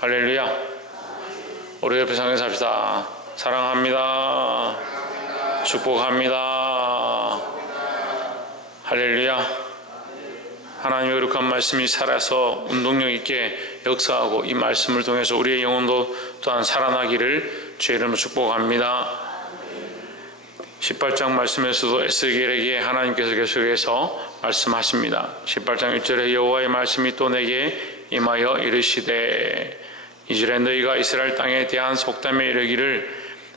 할렐루야. 우리 옆에 상에서 합시다. 사랑합니다. 축복합니다. 할렐루야. 하나님의 거룩한 말씀이 살아서 운동력 있게 역사하고 이 말씀을 통해서 우리의 영혼도 또한 살아나기를 주의 이름으로 축복합니다. 18장 말씀에서도 에스겔에게 하나님께서 계속해서 말씀하십니다. 18장 1절에 여호와의 말씀이 또 내게 임하여 이르시되 이절에 너희가 이스라엘 땅에 대한 속담에 이르기를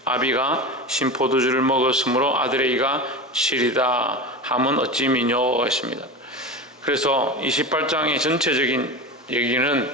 아비가 신포도주를 먹었으므로 아들의 이가 시리다 함은 어찌 미뇨 했습니다. 그래서 28장의 전체적인 얘기는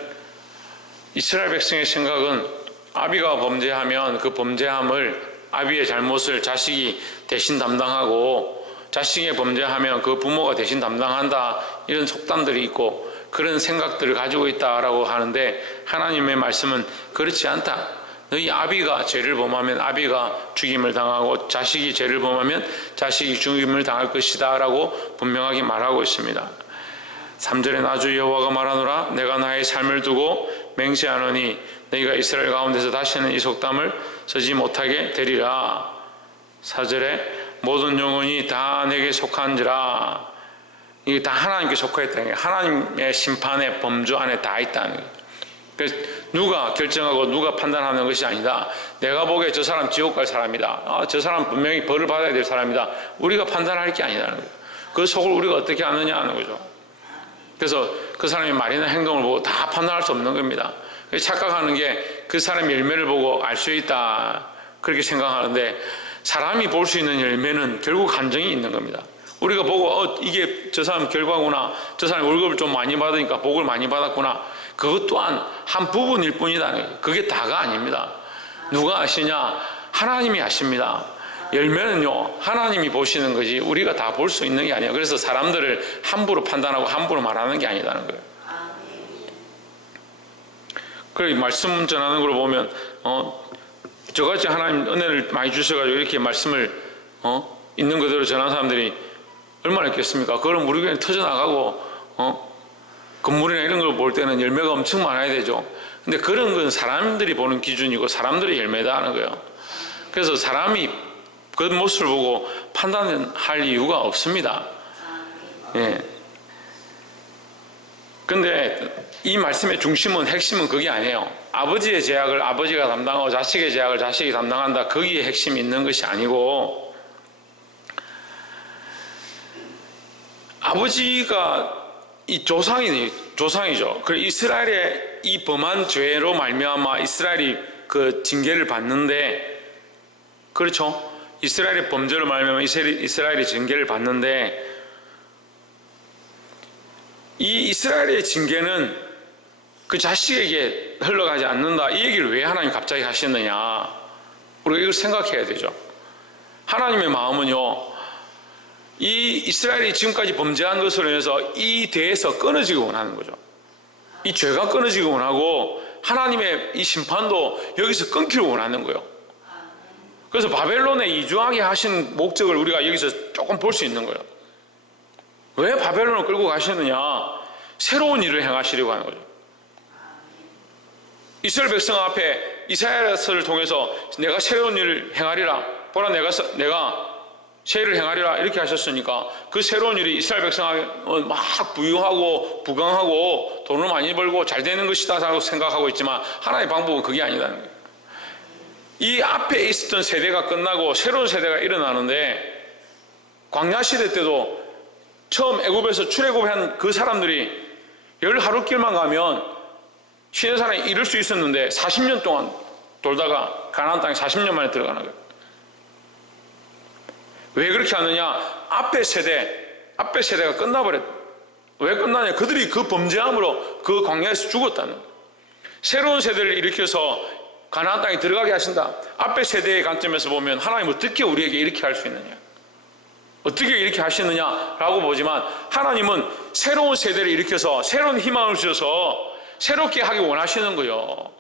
이스라엘 백성의 생각은 아비가 범죄하면 그 범죄함을 아비의 잘못을 자식이 대신 담당하고 자식이 범죄하면 그 부모가 대신 담당한다, 이런 속담들이 있고 그런 생각들을 가지고 있다라고 하는데, 하나님의 말씀은 그렇지 않다. 너희 아비가 죄를 범하면 아비가 죽임을 당하고 자식이 죄를 범하면 자식이 죽임을 당할 것이다 라고 분명하게 말하고 있습니다. 3절에 나 주 여호와가 말하노라 내가 나의 삶을 두고 맹세하노니 너희가 이스라엘 가운데서 다시는 이 속담을 쓰지 못하게 되리라. 4절에 모든 영혼이 다 내게 속한지라. 이게 다 하나님께 속하였다는 거예요. 하나님의 심판의 범주 안에 다 있다는 거예요. 그래서 누가 결정하고 누가 판단하는 것이 아니다. 내가 보기에 저 사람 지옥 갈 사람이다, 저 사람 분명히 벌을 받아야 될 사람이다, 우리가 판단할 게 아니라는 거예요. 그 속을 우리가 어떻게 아느냐 하는 거죠. 그래서 그 사람의 말이나 행동을 보고 다 판단할 수 없는 겁니다. 착각하는 게 그 사람의 열매를 보고 알 수 있다, 그렇게 생각하는데, 사람이 볼 수 있는 열매는 결국 감정이 있는 겁니다. 우리가 보고 이게 저 사람 결과구나, 저 사람이 월급을 좀 많이 받으니까 복을 많이 받았구나, 그것 또한 한 부분일 뿐이다. 그게 다가 아닙니다. 누가 아시냐? 하나님이 아십니다. 열매는요 하나님이 보시는 거지 우리가 다 볼 수 있는 게 아니에요. 그래서 사람들을 함부로 판단하고 함부로 말하는 게 아니라는 거예요. 그래, 말씀 전하는 걸 보면 저같이 하나님 은혜를 많이 주셔가지고 이렇게 말씀을 있는 그대로 전하는 사람들이 얼마나 있겠습니까? 그럼 우리 교회 터져나가고 건물이나 이런 걸 볼 때는 열매가 엄청 많아야 되죠. 근데 그런 건 사람들이 보는 기준이고 사람들의 열매다 하는 거예요. 그래서 사람이 그 모습을 보고 판단할 이유가 없습니다. 예. 근데 이 말씀의 중심은, 핵심은 그게 아니에요. 아버지의 죄악을 아버지가 담당하고 자식의 죄악을 자식이 담당한다, 거기에 핵심이 있는 것이 아니고, 아버지가 이 조상이죠. 그리고 이스라엘의 이 범한 죄로 말미암아 이스라엘이 그 징계를 받는데, 그렇죠? 이스라엘의 범죄로 말미암아 이스라엘이 징계를 받는데, 이 이스라엘의 징계는 그 자식에게 흘러가지 않는다, 이 얘기를 왜 하나님 갑자기 하시느냐, 우리가 이걸 생각해야 되죠. 하나님의 마음은요, 이 이스라엘이 지금까지 범죄한 것으로 인해서 이 대에서 끊어지기 원하는 거죠. 이 죄가 끊어지기 원하고 하나님의 이 심판도 여기서 끊기를 원하는 거예요. 그래서 바벨론에 이주하게 하신 목적을 우리가 여기서 조금 볼 수 있는 거예요. 왜 바벨론을 끌고 가시느냐? 새로운 일을 행하시려고 하는 거죠. 이스라엘 백성 앞에 이사야서를 통해서 내가 새로운 일을 행하리라, 보라 내가 새 일을 행하리라, 이렇게 하셨으니까 그 새로운 일이 이스라엘 백성에게 막 부유하고 부강하고 돈을 많이 벌고 잘 되는 것이다 라고 생각하고 있지만, 하나님의 방법은 그게 아니라는 거예요. 이 앞에 있었던 세대가 끝나고 새로운 세대가 일어나는데, 광야 시대 때도 처음 애굽에서 출애굽한 그 사람들이 열 하루길만 가면 시내산에 이를 수 있었는데 40년 동안 돌다가 가나안 땅에 40년 만에 들어가는 거예요. 왜 그렇게 하느냐? 앞에 세대가 끝나버렸다. 왜 끝나냐? 그들이 그 범죄함으로 그 광야에서 죽었다는 거예요. 새로운 세대를 일으켜서 가나안 땅에 들어가게 하신다. 앞에 세대의 관점에서 보면 하나님 어떻게 우리에게 이렇게 할 수 있느냐, 어떻게 이렇게 하시느냐라고 보지만, 하나님은 새로운 세대를 일으켜서 새로운 희망을 주셔서 새롭게 하기 원하시는 거예요.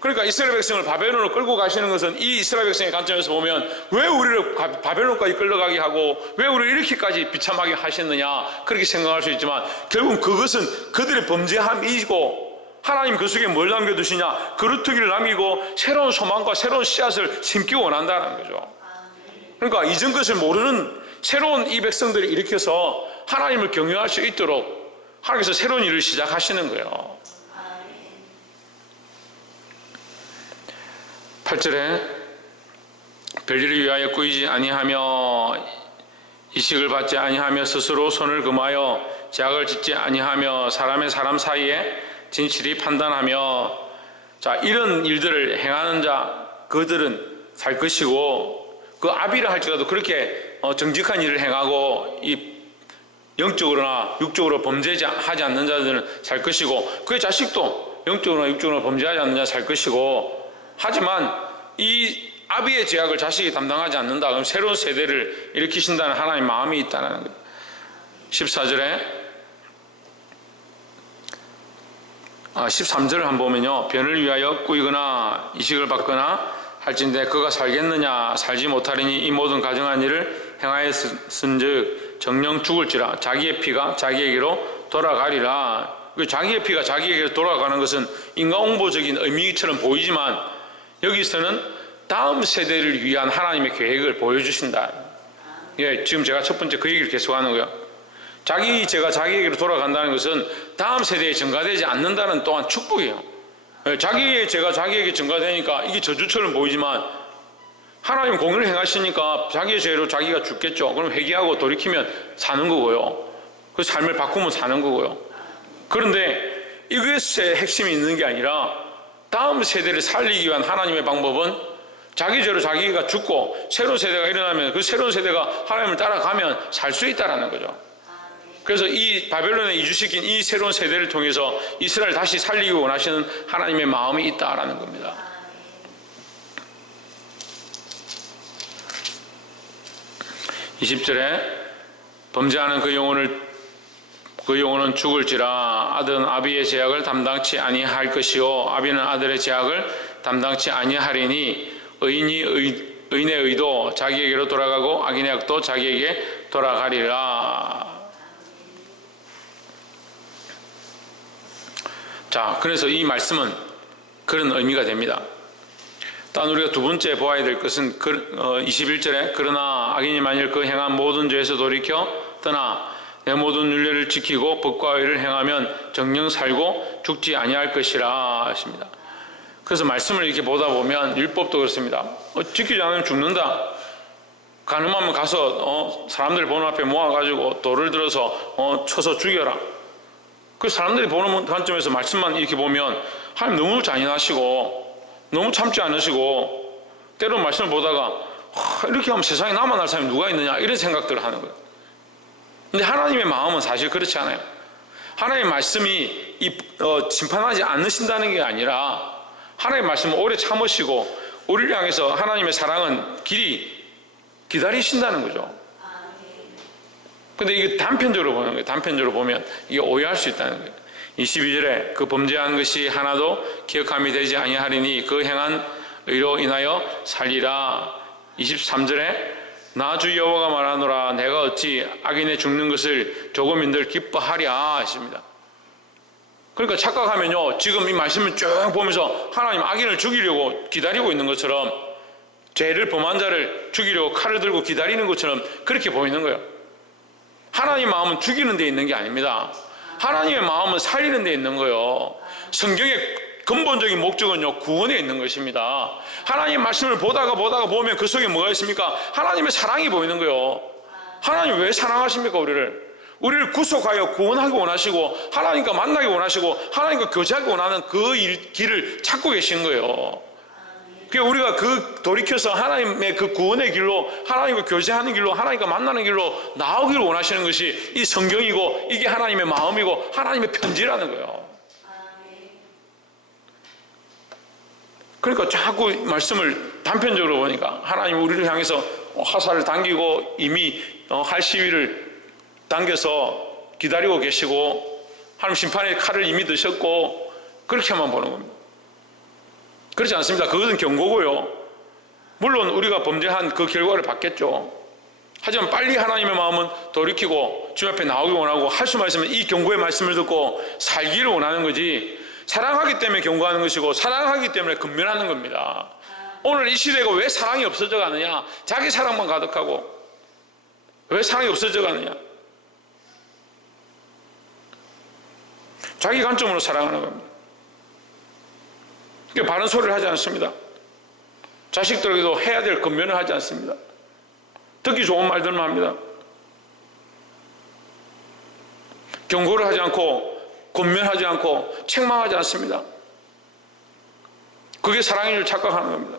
그러니까 이스라엘 백성을 바벨론으로 끌고 가시는 것은 이 이스라엘 백성의 관점에서 보면 왜 우리를 바벨론까지 끌려가게 하고 왜 우리를 이렇게까지 비참하게 하셨느냐, 그렇게 생각할 수 있지만, 결국 그것은 그들의 범죄함이고 하나님 그 속에 뭘 남겨두시냐? 거루터기를 남기고 새로운 소망과 새로운 씨앗을 심기 원한다는 거죠. 그러니까 이전 것을 모르는 새로운 이 백성들을 일으켜서 하나님을 경외할 수 있도록 하나님께서 새로운 일을 시작하시는 거예요. 8절에 별일을 위하여 꾸이지 아니하며 이식을 받지 아니하며 스스로 손을 금하여 제약을 짓지 아니하며 사람 사이에 진실이 판단하며, 자, 이런 일들을 행하는 자 그들은 살 것이고, 그 아비라 할지라도 그렇게 정직한 일을 행하고 이 영적으로나 육적으로 범죄하지 않는 자들은 살 것이고, 그의 자식도 영적으로나 육적으로 범죄하지 않는 자 살 것이고, 하지만 이 아비의 죄악을 자식이 담당하지 않는다. 그럼 새로운 세대를 일으키신다는 하나님의 마음이 있다는 거예요. 13절을 한번 보면요, 변을 위하여 꾸이거나 이식을 받거나 할진대 그가 살겠느냐? 살지 못하리니 이 모든 가정한 일을 행하였은즉 정령 죽을지라. 자기의 피가 자기에게로 돌아가리라. 자기의 피가 자기에게로 돌아가는 것은 인과응보적인 의미처럼 보이지만, 여기서는 다음 세대를 위한 하나님의 계획을 보여주신다. 예, 지금 제가 첫 번째 그 얘기를 계속하는 거예요. 자기 죄가 자기에게로 돌아간다는 것은 다음 세대에 전가되지 않는다는 또한 축복이에요. 자기의 죄가 자기에게 전가되니까 이게 저주처럼 보이지만, 하나님 공의를 행하시니까 자기의 죄로 자기가 죽겠죠. 그럼 회개하고 돌이키면 사는 거고요. 그 삶을 바꾸면 사는 거고요. 그런데 이것의 핵심이 있는 게 아니라, 다음 세대를 살리기 위한 하나님의 방법은 자기 죄로 자기가 죽고 새로운 세대가 일어나면 그 새로운 세대가 하나님을 따라가면 살 수 있다는 거죠. 그래서 이 바벨론에 이주시킨 이 새로운 세대를 통해서 이스라엘을 다시 살리기 원하시는 하나님의 마음이 있다라는 겁니다. 이 20절에 범죄하는 그 영혼은 죽을지라. 아들은 아비의 죄악을 담당치 아니할 것이요 아비는 아들의 죄악을 담당치 아니하리니 의인의 의도 자기에게로 돌아가고 악인의 악도 자기에게 돌아가리라. 자, 그래서 이 말씀은 그런 의미가 됩니다. 또 우리가 두 번째 보아야 될 것은 21절에 그러나 악인이 만일 그 행한 모든 죄에서 돌이켜 떠나 내 모든 율례를 지키고 법과 의를 행하면 정령 살고 죽지 아니할 것이라 하십니다. 그래서 말씀을 이렇게 보다 보면 율법도 그렇습니다. 지키지 않으면 죽는다. 가늠하면 가서 사람들 보는 앞에 모아가지고 돌을 들어서 쳐서 죽여라. 그 사람들이 보는 관점에서 말씀만 이렇게 보면 하나님 너무 잔인하시고 너무 참지 않으시고, 때로는 말씀을 보다가 이렇게 하면 세상에 나만 할 사람이 누가 있느냐 이런 생각들을 하는 거예요. 근데 하나님의 마음은 사실 그렇지 않아요. 하나님의 말씀이 심판하지 않으신다는 게 아니라 하나님의 말씀을 오래 참으시고 우리를 향해서 하나님의 사랑은 길이 기다리신다는 거죠. 근데 이게 단편적으로 보는 거예요. 단편적으로 보면 이게 오해할 수 있다는 거예요. 22절에 그 범죄한 것이 하나도 기억함이 되지 아니하리니 그 행한 의로 인하여 살리라. 23절에 나 주 여호와가 말하노라 내가 어찌 악인의 죽는 것을 조금인들 기뻐하랴 하십니다. 그러니까 착각하면요, 지금 이 말씀을 쭉 보면서 하나님 악인을 죽이려고 기다리고 있는 것처럼, 죄를 범한 자를 죽이려고 칼을 들고 기다리는 것처럼 그렇게 보이는 거예요. 하나님의 마음은 죽이는 데 있는 게 아닙니다. 하나님의 마음은 살리는 데 있는 거예요. 성경의 근본적인 목적은요, 구원에 있는 것입니다. 하나님의 말씀을 보다가 보면 그 속에 뭐가 있습니까? 하나님의 사랑이 보이는 거예요. 하나님 왜 사랑하십니까? 우리를 구속하여 구원하기 원하시고 하나님과 만나기 원하시고 하나님과 교제하기 원하는 그 길을 찾고 계신 거예요. 그러니까 우리가 돌이켜서 하나님의 그 구원의 길로, 하나님과 교제하는 길로, 하나님과 만나는 길로 나오기를 원하시는 것이 이 성경이고, 이게 하나님의 마음이고 하나님의 편지라는 거예요. 그러니까 자꾸 말씀을 단편적으로 보니까 하나님 우리를 향해서 화살을 당기고 이미 할 시위를 당겨서 기다리고 계시고, 하나님 심판의 칼을 이미 드셨고, 그렇게만 보는 겁니다. 그렇지 않습니다. 그것은 경고고요. 물론 우리가 범죄한 그 결과를 받겠죠. 하지만 빨리 하나님의 마음은 돌이키고 주님 앞에 나오기 원하고, 할 수만 있으면 이 경고의 말씀을 듣고 살기를 원하는 거지, 사랑하기 때문에 경고하는 것이고 사랑하기 때문에 근면하는 겁니다. 오늘 이 시대가 왜 사랑이 없어져 가느냐? 자기 사랑만 가득하고 왜 사랑이 없어져 가느냐? 자기 관점으로 사랑하는 겁니다. 그러니까 바른 소리를 하지 않습니다. 자식들에게도 해야 될 근면을 하지 않습니다. 듣기 좋은 말들만 합니다. 경고를 하지 않고 권면하지 않고 책망하지 않습니다. 그게 사랑인 줄 착각하는 겁니다.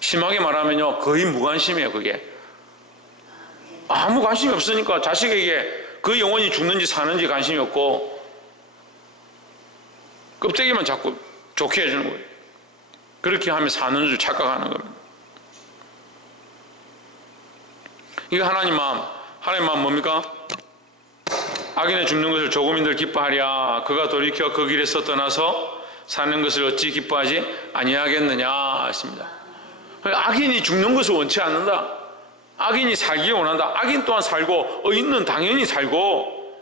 심하게 말하면요, 거의 무관심이에요. 그게 아무 관심이 없으니까 자식에게 그 영혼이 죽는지 사는지 관심이 없고 껍데기만 자꾸 좋게 해주는 거예요. 그렇게 하면 사는 줄 착각하는 겁니다. 이거 하나님 마음 뭡니까? 악인의 죽는 것을 조금인들 기뻐하랴. 그가 돌이켜 그 길에서 떠나서 사는 것을 어찌 기뻐하지 아니하겠느냐 했습니다. 악인이 죽는 것을 원치 않는다. 악인이 살기 원한다. 악인 또한 살고 의인은 당연히 살고,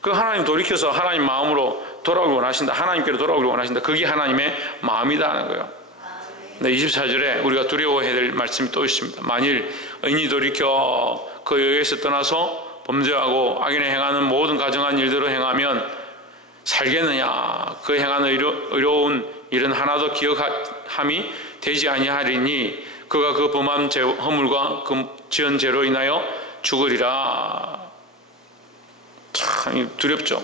그 하나님 돌이켜서 하나님 마음으로 돌아오길 원하신다. 하나님께로 돌아오길 원하신다. 그게 하나님의 마음이다 하는 거예요. 네, 24절에 우리가 두려워해야 될 말씀이 또 있습니다. 만일 의인이 돌이켜 그 여기에서 떠나서 범죄하고 악인의 행하는 모든 가정한 일대로 행하면 살겠느냐? 그 행하는 의로운 일은 하나도 기억함이 되지 아니하리니 그가 그 범한 허물과 그 지은 죄로 인하여 죽으리라. 참 두렵죠.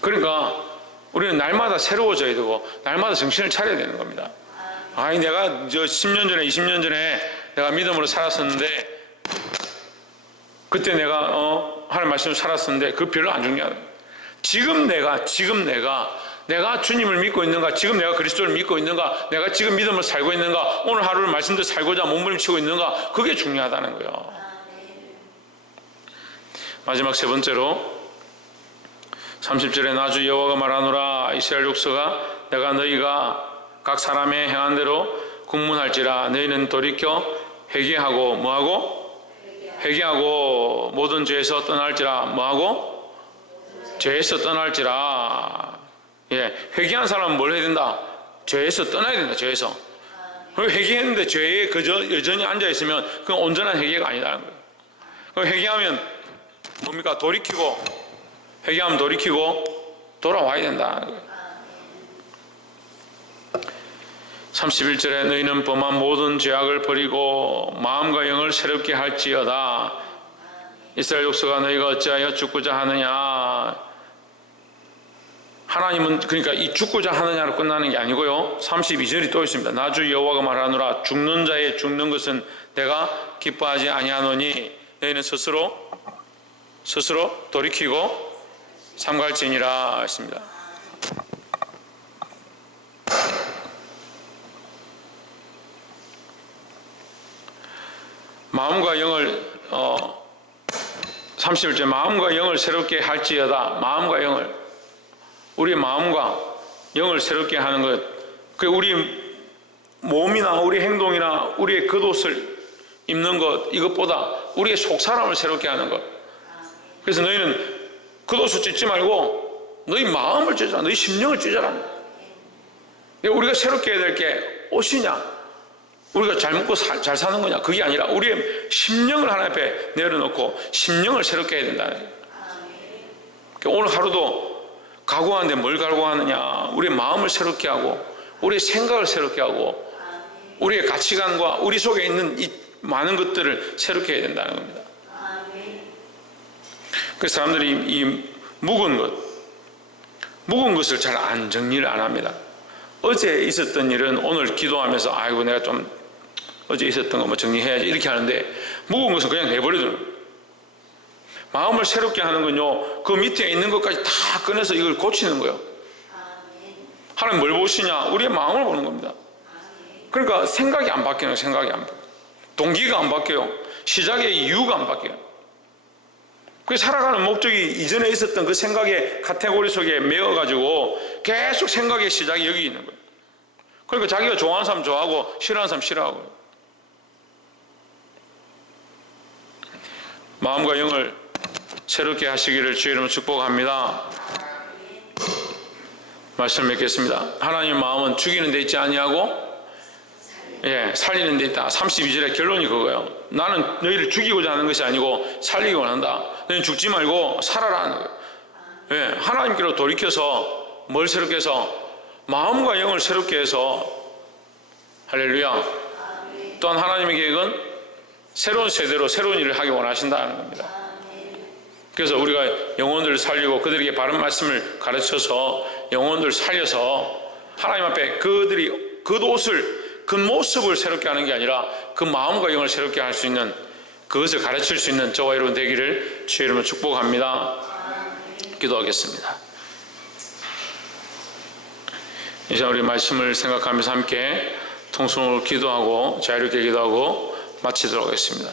그러니까 우리는 날마다 새로워져야 되고 날마다 정신을 차려야 되는 겁니다. 아니 내가 10년 전에 20년 전에 내가 믿음으로 살았었는데 그때 내가 하나님 말씀으로 살았었는데 그 별로 안 중요하다. 지금 내가 주님을 믿고 있는가, 지금 내가 그리스도를 믿고 있는가, 내가 지금 믿음을 살고 있는가, 오늘 하루를 말씀대로 살고자 몸부림치고 있는가, 그게 중요하다는 거예요. 마지막 세 번째로 30절에 나 주 여호와가 말하노라. 이스라엘 족속아, 내가 너희가 각 사람의 행한 대로 국문할지라. 너희는 돌이켜 회개하고 뭐하고? 회개하고 모든 죄에서 떠날지라. 뭐하고? 죄에서 떠날지라. 예, 회개한 사람은 뭘 해야 된다? 죄에서 떠나야 된다. 죄에서. 회개했는데 죄에 그저 여전히 앉아있으면 그건 온전한 회개가 아니라는 거예요. 회개하면 뭡니까? 회개하면 돌이키고 돌아와야 된다는 거예요. 31절에 너희는 범한 모든 죄악을 버리고 마음과 영을 새롭게 할지어다. 이스라엘 족속아, 너희가 어찌하여 죽고자 하느냐. 하나님은 그러니까 이 죽고자 하느냐로 끝나는 게 아니고요, 32절이 또 있습니다. 나 주 여호와가 말하노라. 죽는 자의 죽는 것은 내가 기뻐하지 아니하노니 너희는 스스로 돌이키고 삼갈지니라 했습니다. 마음과 영을 31절 마음과 영을 새롭게 할지어다. 마음과 영을, 우리의 마음과 영을 새롭게 하는 것, 그 우리 몸이나 우리 행동이나 우리의 겉옷을 입는 것, 이것보다 우리의 속사람을 새롭게 하는 것. 그래서 너희는 겉옷을 찢지 말고 너희 마음을 찢어라. 너희 심령을 찢어라. 우리가 새롭게 해야 될 게 옷이냐, 우리가 잘 먹고 잘 사는 거냐, 그게 아니라 우리의 심령을 하나님 앞에 내려놓고 심령을 새롭게 해야 된다는 거예요. 오늘 하루도 각오하는데 뭘 각오하느냐? 우리의 마음을 새롭게 하고 우리의 생각을 새롭게 하고 우리의 가치관과 우리 속에 있는 이 많은 것들을 새롭게 해야 된다는 겁니다. 그래서 사람들이 이 묵은 것을 잘 안 정리를 안 합니다. 어제 있었던 일은 오늘 기도하면서 아이고 내가 좀 어제 있었던 거 뭐 정리해야지 이렇게 하는데, 묵은 것은 그냥 내버려두는 거예요. 마음을 새롭게 하는 건요, 그 밑에 있는 것까지 다 꺼내서 이걸 고치는 거예요. 하나님 뭘 보시냐? 우리의 마음을 보는 겁니다. 그러니까 생각이 안 바뀌는 거예요. 생각이 안 바뀌어요. 동기가 안 바뀌어요. 시작의 이유가 안 바뀌어요. 그 살아가는 목적이 이전에 있었던 그 생각의 카테고리 속에 매여가지고 계속 생각의 시작이 여기 있는 거예요. 그러니까 자기가 좋아하는 사람 좋아하고 싫어하는 사람 싫어하고. 마음과 영을 새롭게 하시기를 주의 이름으로 축복합니다. 말씀을 맺겠습니다. 하나님의 마음은 죽이는 데 있지 아니하고 살리는 데 있다. 32절의 결론이 그거예요. 나는 너희를 죽이고자 하는 것이 아니고 살리기 원한다. 너희는 죽지 말고 살아라 하는 거예요. 하나님께로 돌이켜서 뭘 새롭게 해서 마음과 영을 새롭게 해서 할렐루야. 또한 하나님의 계획은 새로운 세대로 새로운 일을 하기 원하신다는 겁니다. 그래서 우리가 영혼들을 살리고 그들에게 바른 말씀을 가르쳐서 영혼들을 살려서 하나님 앞에 그들이 그 모습을 새롭게 하는 게 아니라 그 마음과 영을 새롭게 할 수 있는 그것을 가르칠 수 있는 저와 여러분 되기를 주의 이름으로 축복합니다. 기도하겠습니다. 이제 우리 말씀을 생각하면서 함께 통성으로 기도하고 자유롭게 기도하고 마치도록 하겠습니다.